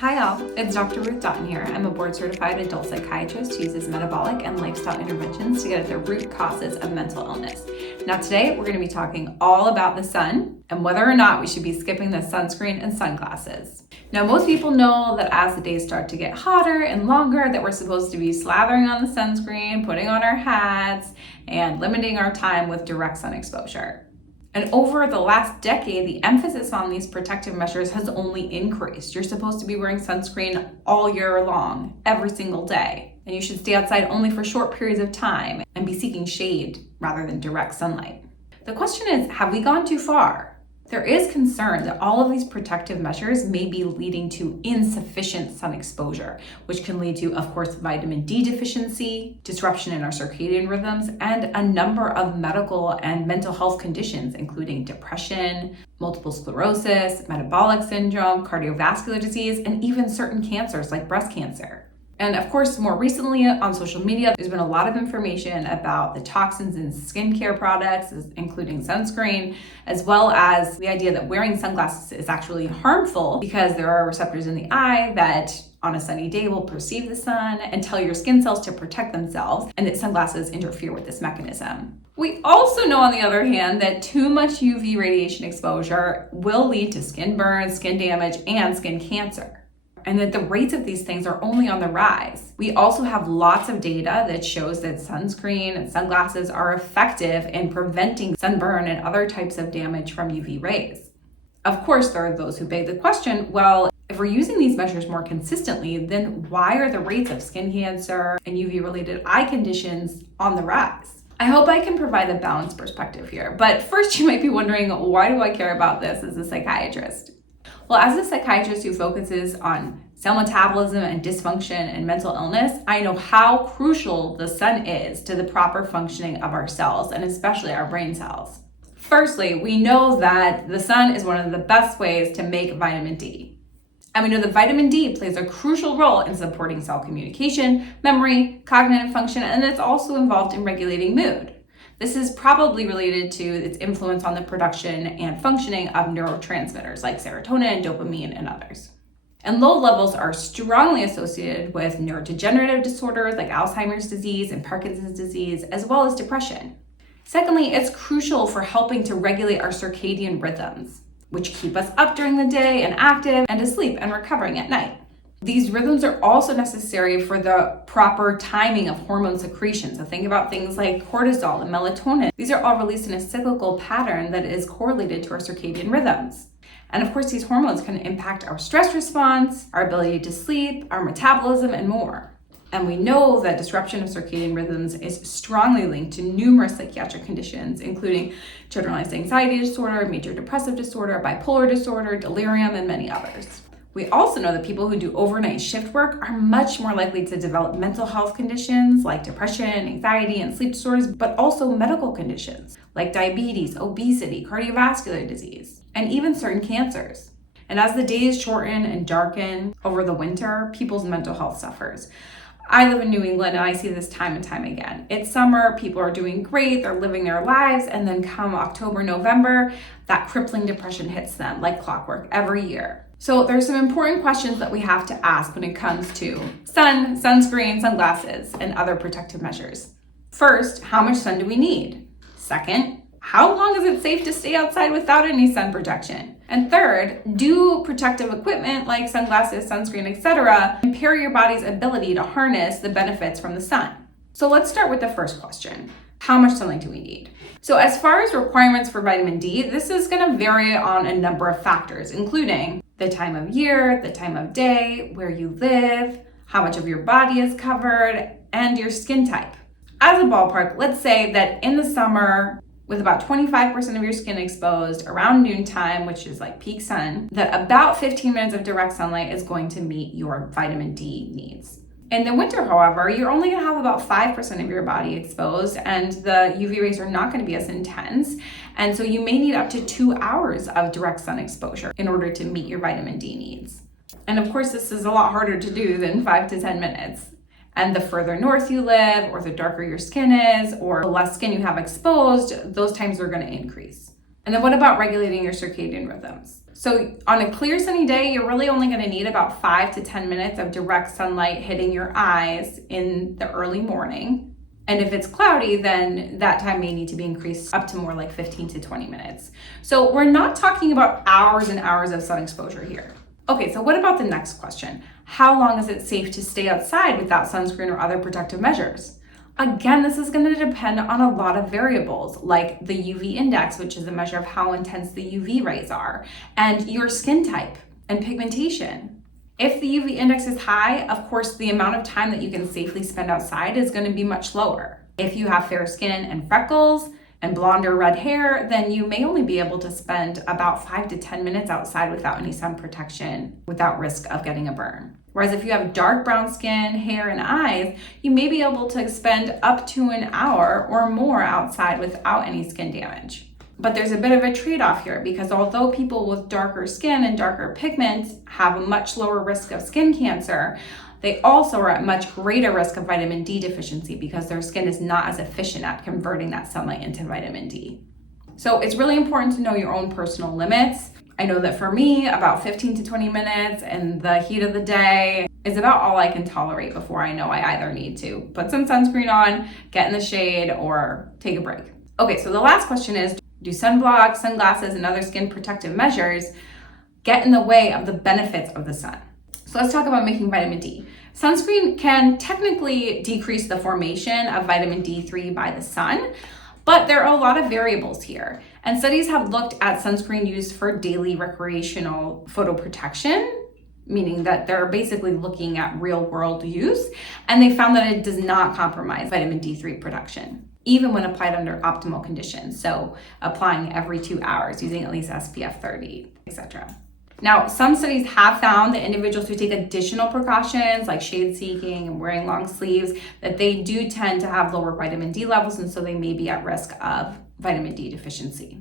Hi all, it's Dr. Ruth Dotton here. I'm a board-certified adult psychiatrist who uses metabolic and lifestyle interventions to get at the root causes of mental illness. Now today, we're going to be talking all about the sun and whether or not we should be skipping the sunscreen and sunglasses. Now most people know that as the days start to get hotter and longer that we're supposed to be slathering on the sunscreen, putting on our hats, and limiting our time with direct sun exposure. And over the last decade, the emphasis on these protective measures has only increased. You're supposed to be wearing sunscreen all year long, every single day. And you should stay outside only for short periods of time and be seeking shade rather than direct sunlight. The question is, have we gone too far? There is concern that all of these protective measures may be leading to insufficient sun exposure, which can lead to, of course, vitamin D deficiency, disruption in our circadian rhythms, and a number of medical and mental health conditions, including depression, multiple sclerosis, metabolic syndrome, cardiovascular disease, and even certain cancers like breast cancer. And of course, more recently on social media, there's been a lot of information about the toxins in skincare products, including sunscreen, as well as the idea that wearing sunglasses is actually harmful because there are receptors in the eye that on a sunny day will perceive the sun and tell your skin cells to protect themselves, and that sunglasses interfere with this mechanism. We also know, on the other hand, that too much UV radiation exposure will lead to skin burns, skin damage, and skin cancer, and that the rates of these things are only on the rise. We also have lots of data that shows that sunscreen and sunglasses are effective in preventing sunburn and other types of damage from UV rays. Of course, there are those who beg the question, well, if we're using these measures more consistently, then why are the rates of skin cancer and UV-related eye conditions on the rise? I hope I can provide a balanced perspective here, but first you might be wondering, why do I care about this as a psychiatrist? Well, as a psychiatrist who focuses on cell metabolism and dysfunction and mental illness, I know how crucial the sun is to the proper functioning of our cells, and especially our brain cells. Firstly, we know that the sun is one of the best ways to make vitamin D. And we know that vitamin D plays a crucial role in supporting cell communication, memory, cognitive function, and it's also involved in regulating mood. This is probably related to its influence on the production and functioning of neurotransmitters like serotonin, dopamine, and others. And low levels are strongly associated with neurodegenerative disorders like Alzheimer's disease and Parkinson's disease, as well as depression. Secondly, it's crucial for helping to regulate our circadian rhythms, which keep us up during the day and active, and asleep and recovering at night. These rhythms are also necessary for the proper timing of hormone secretion. So think about things like cortisol and melatonin. These are all released in a cyclical pattern that is correlated to our circadian rhythms. And of course, these hormones can impact our stress response, our ability to sleep, our metabolism, and more. And we know that disruption of circadian rhythms is strongly linked to numerous psychiatric conditions, including generalized anxiety disorder, major depressive disorder, bipolar disorder, delirium, and many others. We also know that people who do overnight shift work are much more likely to develop mental health conditions like depression, anxiety, and sleep disorders, but also medical conditions like diabetes, obesity, cardiovascular disease, and even certain cancers. And as the days shorten and darken over the winter, people's mental health suffers. I live in New England and I see this time and time again. It's summer, people are doing great, they're living their lives, and then come October, November, that crippling depression hits them like clockwork every year. So there's some important questions that we have to ask when it comes to sun, sunscreen, sunglasses, and other protective measures. First, how much sun do we need? Second, how long is it safe to stay outside without any sun protection? And third, do protective equipment like sunglasses, sunscreen, etc. impair your body's ability to harness the benefits from the sun? So let's start with the first question. How much sunlight do we need? So as far as requirements for vitamin D, this is going to vary on a number of factors, including the time of year, the time of day, where you live, how much of your body is covered, and your skin type. As a ballpark, let's say that in the summer, with about 25% of your skin exposed around noontime, which is like peak sun, that about 15 minutes of direct sunlight is going to meet your vitamin D needs. In the winter, however, you're only going to have about 5% of your body exposed, and the UV rays are not going to be as intense. And so you may need up to 2 hours of direct sun exposure in order to meet your vitamin D needs. And of course, this is a lot harder to do than 5 to 10 minutes. And the further north you live, or the darker your skin is, or the less skin you have exposed, those times are going to increase. And then what about regulating your circadian rhythms? So on a clear sunny day, you're really only going to need about 5 to 10 minutes of direct sunlight hitting your eyes in the early morning. And if it's cloudy, then that time may need to be increased up to more like 15 to 20 minutes. So we're not talking about hours and hours of sun exposure here. Okay, so what about the next question? How long is it safe to stay outside without sunscreen or other protective measures? Again, this is going to depend on a lot of variables like the UV index, which is a measure of how intense the UV rays are, and your skin type and pigmentation. If the UV index is high, of course, the amount of time that you can safely spend outside is going to be much lower. If you have fair skin and freckles and blonde or red hair, then you may only be able to spend about 5 to 10 minutes outside without any sun protection, without risk of getting a burn. Whereas if you have dark brown skin, hair, and eyes, you may be able to spend up to an hour or more outside without any skin damage. But there's a bit of a trade-off here because although people with darker skin and darker pigment have a much lower risk of skin cancer, they also are at much greater risk of vitamin D deficiency because their skin is not as efficient at converting that sunlight into vitamin D. So it's really important to know your own personal limits. I know that for me, about 15 to 20 minutes in the heat of the day is about all I can tolerate before I know I either need to put some sunscreen on, get in the shade, or take a break. Okay, so the last question is, do sunblock, sunglasses, and other skin protective measures get in the way of the benefits of the sun? So let's talk about making vitamin D. Sunscreen can technically decrease the formation of vitamin D3 by the sun, but there are a lot of variables here. And studies have looked at sunscreen used for daily recreational photoprotection, meaning that they're basically looking at real world use, and they found that it does not compromise vitamin D3 production, even when applied under optimal conditions. So applying every 2 hours, using at least SPF 30, etc. Now, some studies have found that individuals who take additional precautions like shade seeking and wearing long sleeves, that they do tend to have lower vitamin D levels, and so they may be at risk of vitamin D deficiency.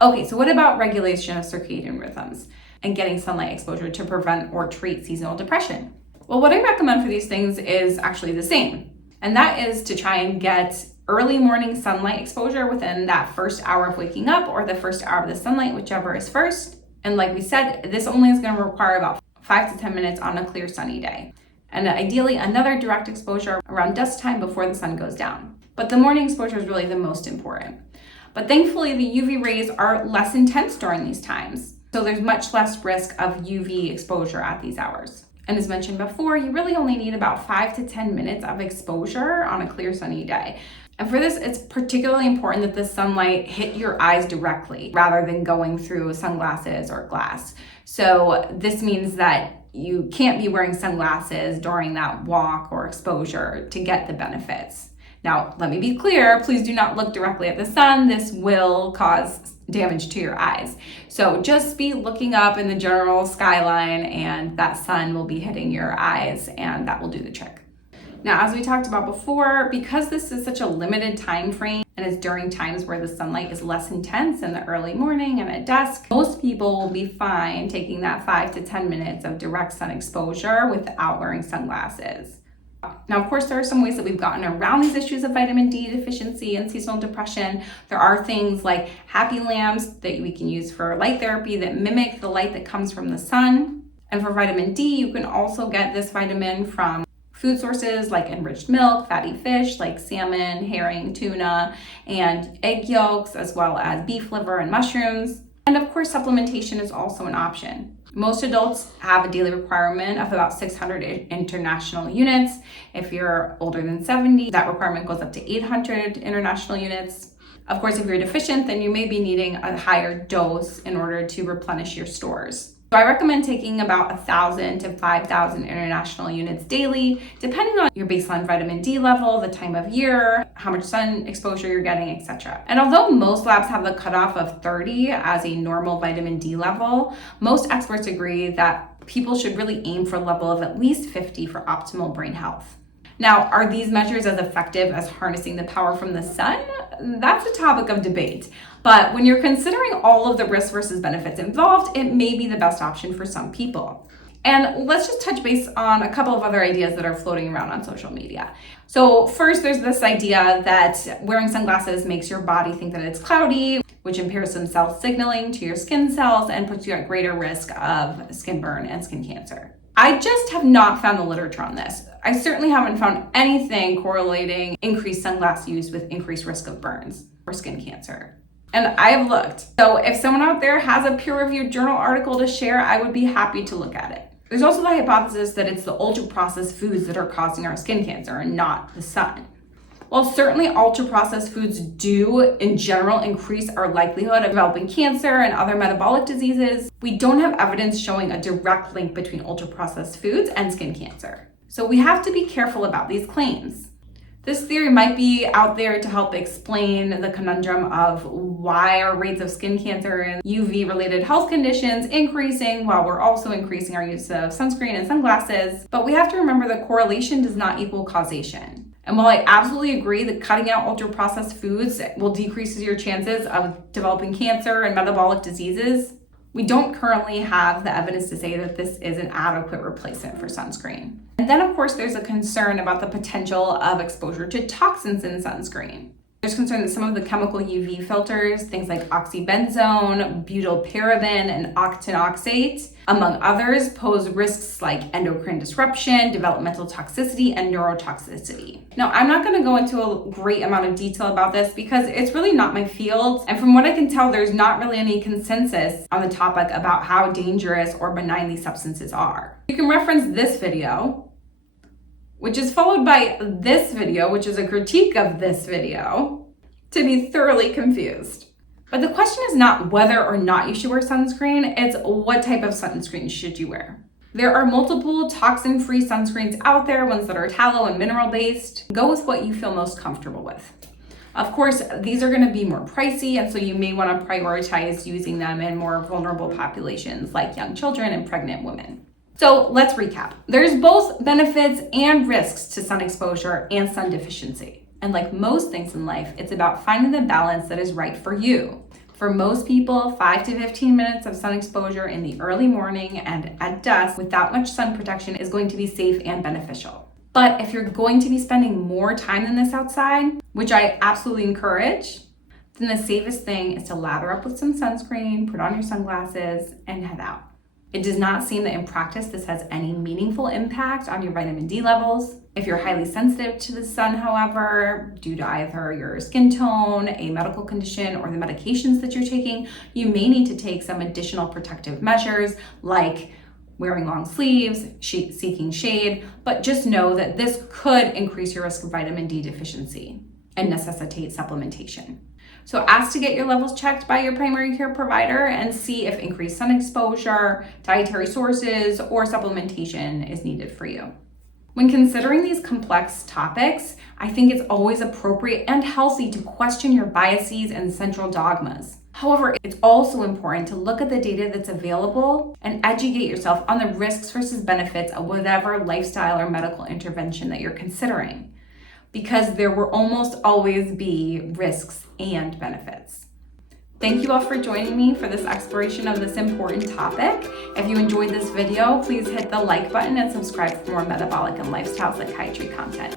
Okay, so what about regulation of circadian rhythms and getting sunlight exposure to prevent or treat seasonal depression? Well, what I recommend for these things is actually the same, and that is to try and get early morning sunlight exposure within that first hour of waking up or the first hour of the sunlight, whichever is first. And like we said, this only is going to require about 5 to 10 minutes on a clear sunny day. And ideally another direct exposure around dusk time before the sun goes down. But the morning exposure is really the most important. But thankfully the UV rays are less intense during these times. So there's much less risk of UV exposure at these hours. And as mentioned before, you really only need about 5 to 10 minutes of exposure on a clear sunny day. And for this, it's particularly important that the sunlight hit your eyes directly rather than going through sunglasses or glass. So this means that you can't be wearing sunglasses during that walk or exposure to get the benefits. Now, let me be clear, please do not look directly at the sun. This will cause damage to your eyes. So just be looking up in the general skyline and that sun will be hitting your eyes and that will do the trick. Now, as we talked about before, because this is such a limited time frame and it's during times where the sunlight is less intense in the early morning and at dusk, most people will be fine taking that 5 to 10 minutes of direct sun exposure without wearing sunglasses. Now, of course, there are some ways that we've gotten around these issues of vitamin D deficiency and seasonal depression. There are things like happy lamps that we can use for light therapy that mimic the light that comes from the sun. And for vitamin D, you can also get this vitamin from food sources like enriched milk, fatty fish like salmon, herring, tuna, and egg yolks, as well as beef liver and mushrooms. And of course, supplementation is also an option. Most adults have a daily requirement of about 600 international units. If you're older than 70, that requirement goes up to 800 international units. Of course, if you're deficient, then you may be needing a higher dose in order to replenish your stores. So I recommend taking about 1,000 to 5,000 international units daily, depending on your baseline vitamin D level, the time of year, how much sun exposure you're getting, etc. And although most labs have the cutoff of 30 as a normal vitamin D level, most experts agree that people should really aim for a level of at least 50 for optimal brain health. Now, are these measures as effective as harnessing the power from the sun? That's a topic of debate. But when you're considering all of the risks versus benefits involved, it may be the best option for some people. And let's just touch base on a couple of other ideas that are floating around on social media. So first, there's this idea that wearing sunglasses makes your body think that it's cloudy, which impairs some cell signaling to your skin cells and puts you at greater risk of skin burn and skin cancer. I just have not found the literature on this. I certainly haven't found anything correlating increased sunglass use with increased risk of burns or skin cancer. And I have looked. So if someone out there has a peer-reviewed journal article to share, I would be happy to look at it. There's also the hypothesis that it's the ultra-processed foods that are causing our skin cancer and not the sun. While certainly ultra-processed foods do, in general, increase our likelihood of developing cancer and other metabolic diseases, we don't have evidence showing a direct link between ultra-processed foods and skin cancer. So we have to be careful about these claims. This theory might be out there to help explain the conundrum of why our rates of skin cancer and UV-related health conditions increasing while we're also increasing our use of sunscreen and sunglasses. But we have to remember that correlation does not equal causation. And while I absolutely agree that cutting out ultra-processed foods will decrease your chances of developing cancer and metabolic diseases, we don't currently have the evidence to say that this is an adequate replacement for sunscreen. And then, of course, there's a concern about the potential of exposure to toxins in sunscreen. There's concern that some of the chemical UV filters, things like oxybenzone, butylparaben, and octinoxate, among others, pose risks like endocrine disruption, developmental toxicity, and neurotoxicity. Now, I'm not going to go into a great amount of detail about this because it's really not my field. And from what I can tell, there's not really any consensus on the topic about how dangerous or benign these substances are. You can reference this video, which is followed by this video, which is a critique of this video, to be thoroughly confused. But the question is not whether or not you should wear sunscreen, it's what type of sunscreen should you wear. There are multiple toxin-free sunscreens out there, ones that are tallow and mineral-based. Go with what you feel most comfortable with. Of course, these are going to be more pricey, and so you may want to prioritize using them in more vulnerable populations like young children and pregnant women. So let's recap. There's both benefits and risks to sun exposure and sun deficiency. And like most things in life, it's about finding the balance that is right for you. For most people, 5 to 15 minutes of sun exposure in the early morning and at dusk without much sun protection is going to be safe and beneficial. But if you're going to be spending more time than this outside, which I absolutely encourage, then the safest thing is to lather up with some sunscreen, put on your sunglasses, and head out. It does not seem that in practice this has any meaningful impact on your vitamin D levels. If you're highly sensitive to the sun, however, due to either your skin tone, a medical condition, or the medications that you're taking, you may need to take some additional protective measures like wearing long sleeves, seeking shade, but just know that this could increase your risk of vitamin D deficiency and necessitate supplementation. So ask to get your levels checked by your primary care provider and see if increased sun exposure, dietary sources, or supplementation is needed for you. When considering these complex topics, I think it's always appropriate and healthy to question your biases and central dogmas. However, it's also important to look at the data that's available and educate yourself on the risks versus benefits of whatever lifestyle or medical intervention that you're considering, because there will almost always be risks and benefits. Thank you all for joining me for this exploration of this important topic. If you enjoyed this video, please hit the like button and subscribe for more metabolic and lifestyle psychiatry content.